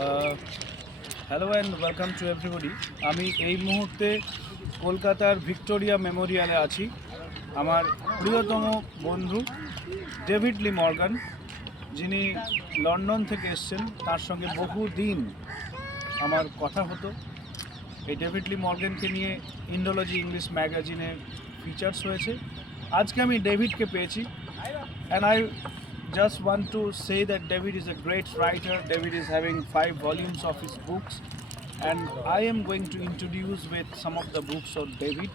Uh, hello and welcome to everybody. আমি এই মুহূর্তে কলকাতার ভিক্টোরিয়া মেমোরিয়ালে আছি। আমার প্রিয়তম বন্ধু ডেভিড লি মর্গান, যিনি লন্ডন থেকে এসছেন, তার সঙ্গে বহুদিন আমার কথা হতো। এই ডেভিড লি মর্গানকে নিয়ে ইন্ডোলজি ইংলিশ ম্যাগাজিনে ফিচার্স হয়েছে। আজকে আমি ডেভিডকে পেয়েছি, and I just want to say that David is a great writer. David is having 5 volumes of his books, and I am going to introduce with some of the books of David.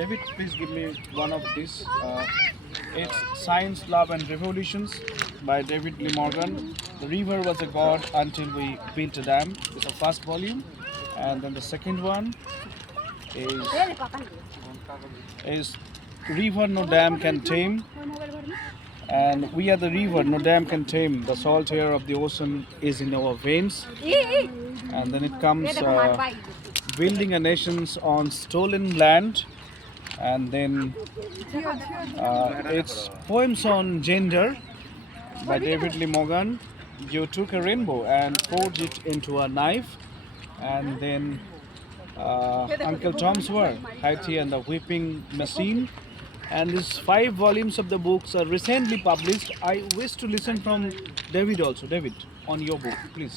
David, please give me one of these. It's Science, Love and Revolutions by David Lee Morgan. The river was a god until we built a dam. It's the first volume, and then the second one is River No Dam Can Tame. And we are the river, no dam can tame. The salt air of the ocean is in our veins. And then it comes building a nations on stolen land. And then it's poems on gender by David Lee Morgan. You took a rainbow and forged it into a knife. And then Uncle Tom's work, Haiti and the Whipping Machine. And these 5 volumes of the books are recently published. I wish to listen from David also. David, on your book, please.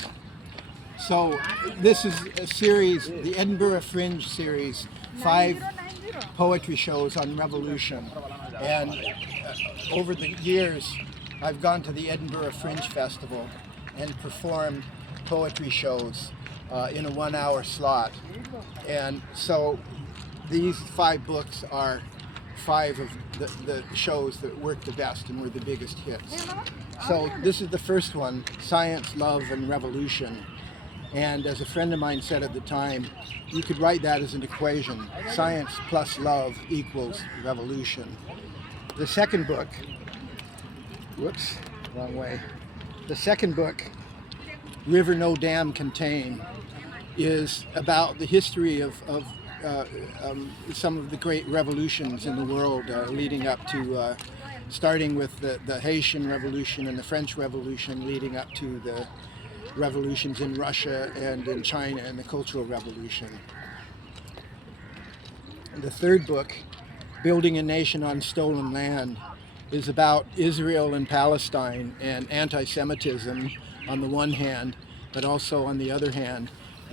So this is a series, the Edinburgh Fringe series, 5 poetry shows on revolution. And over the years, I've gone to the Edinburgh Fringe Festival and performed poetry shows in a 1-hour slot. And so these 5 books are 5 of the shows that worked the best and were the biggest hits. So this is the first one, Science, Love and Revolution. And as a friend of mine said at the time, you could write that as an equation. Science plus love equals revolution. The second book, whoops, wrong way. The second book, River No Dam Can Tame, is about the history of some of the great revolutions in the world leading up to, starting with the Haitian Revolution and the French Revolution, leading up to the revolutions in Russia and in China and the Cultural Revolution. The third book, Building a Nation on Stolen Land, is about Israel and Palestine and anti-Semitism on the one hand, but also on the other hand,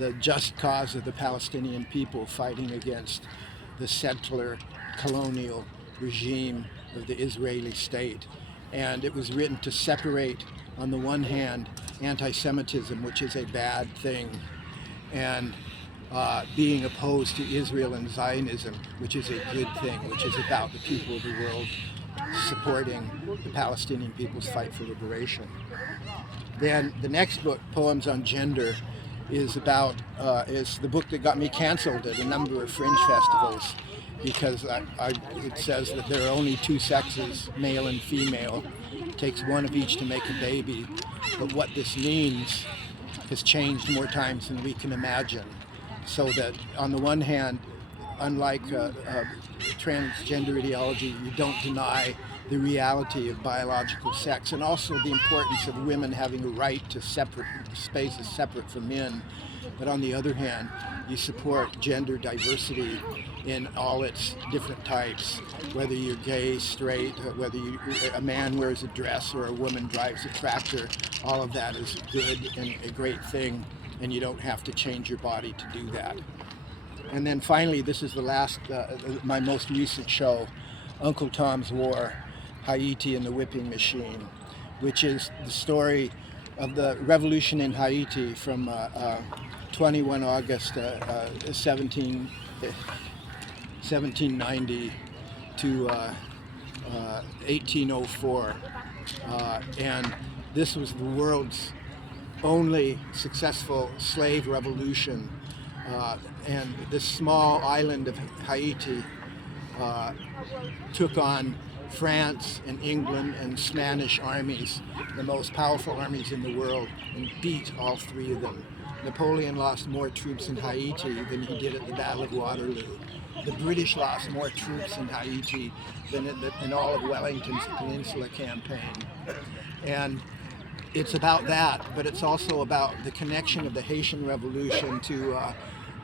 the just cause of the Palestinian people fighting against the settler colonial regime of the Israeli state. And it was written to separate, on the one hand, anti-Semitism, which is a bad thing, and being opposed to Israel and Zionism, which is a good thing, which is about the people of the world supporting the Palestinian people's fight for liberation. Then the next book, Poems on Gender, is the book that got me canceled at a number of fringe festivals because it says that there are only 2 sexes, male and female. It takes one of each to make a baby. But what this means has changed more times than we can imagine. So that on the one hand, unlike transgender ideology, you don't deny the reality of biological sex and also the importance of women having a right to separate spaces separate from men. But on the other hand, you support gender diversity in all its different types, whether you're gay, straight, whether a man wears a dress or a woman drives a tractor. All of that is good and a great thing, and you don't have to change your body to do that. And then finally, this is the last, my most recent show, Uncle Tom's War, Haiti and the Whipping Machine, which is the story of the revolution in Haiti from 21 August 1790 to 1804. And this was the world's only successful slave revolution. And this small island of Haiti took on France and England and Spanish armies, the most powerful armies in the world, and beat all 3 of them. Napoleon lost more troops in Haiti than he did at the Battle of Waterloo. The British lost more troops in Haiti than in all of Wellington's Peninsula campaign. And it's about that, but it's also about the connection of the Haitian Revolution to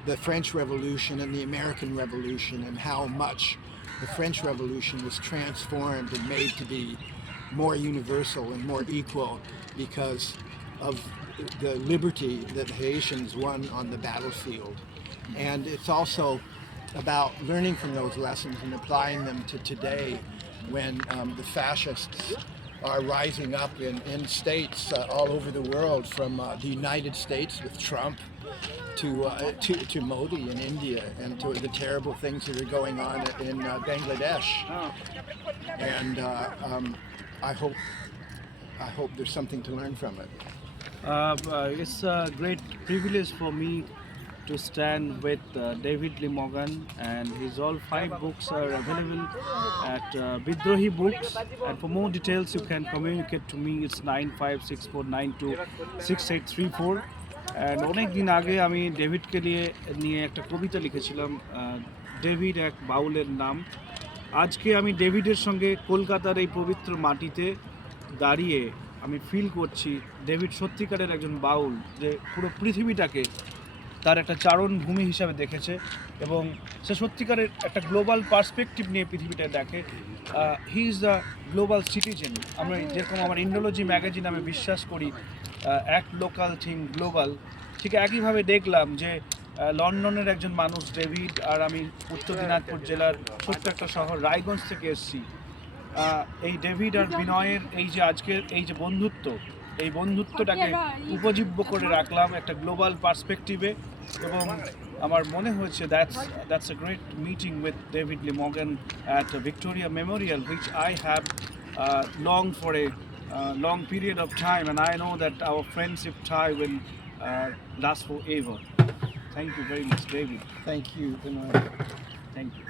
the French Revolution and the American Revolution, and how much the French Revolution was transformed and made to be more universal and more equal because of the liberty that the Haitians won on the battlefield. And it's also about learning from those lessons and applying them to today when the fascists are rising up in states all over the world, from the United States with Trump to Modi in India, and to the terrible things that are going on in Bangladesh. And I hope there's something to learn from it. It's a great privilege for me to stand with David Lee Morgan, and his all 5 books are available at Bidrohi Books. And for more details, you can communicate to me. It's 9564926834. And অনেক দিন আগে আমি ডেভিডকে নিয়ে একটা কবিতা লিখেছিলাম, David এক বাউলের নাম। আজকে আমি ডেভিডের সঙ্গে কলকাতার এই পবিত্র মাটিতে দাঁড়িয়ে আমি ফিল করছি ডেভিড সত্যিকারের একজন বাউল, যে পুরো পৃথিবীটাকে তার একটা চারণভূমি হিসাবে দেখেছে, এবং সে সত্যিকারের একটা গ্লোবাল পার্সপেক্টিভ নিয়ে পৃথিবীটা দেখে। He is the global citizen. আমরা যেরকম আমার ইন্ডোলজি ম্যাগাজিন আমি বিশ্বাস করি অ্যাক্ট লোকাল থিঙ্ক গ্লোবাল, ঠিক একইভাবে দেখলাম যে লন্ডনের একজন মানুষ ডেভিড, আর আমি উত্তর দিনাজপুর জেলার ছোট্ট একটা শহর রায়গঞ্জ থেকে এসেছি। এই ডেভিড আর বিনয়ের এই যে আজকের এই যে বন্ধুত্ব, এই বন্ধুত্বটাকে উপজীব্য করে রাখলাম একটা গ্লোবাল পার্সপেক্টিভে, এবং আমার মনে হয়েছে that's a great meeting with David Lee Morgan at Victoria Memorial, which I have long for a long period of time, and I know that our friendship tie will last forever. Thank you very much, David. Thank you, Binay. Thank you.